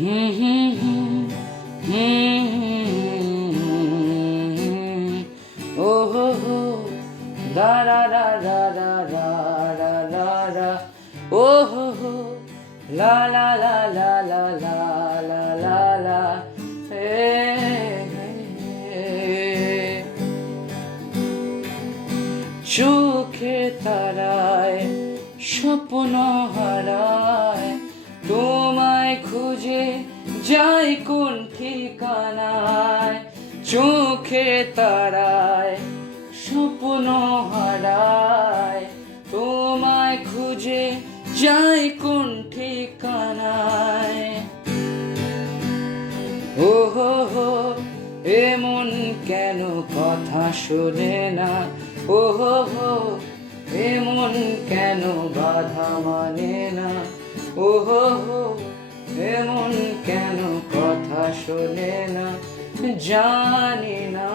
হুম হুম হুম হুম হুম। ও হো হো দা রা রা রা রা রা রা রা রা। ও হো হো লা লা লা লা লা লা লা লা লা। হে হে হে। চোখে তারায় স্বপ্ন হারায়, তোমায় খুঁজে যাই কোন ঠিকানায়। চোখে তারায় স্বপ্ন হারায়, তোমায় খুঁজে যাই কোন ঠিকানায়। ও হো হো এমন কেন কথা শোনে না, ও হো হো এমন কেন বাধা মানে না, ও হো হো এমন কেন কথা শোনে না, জানি না।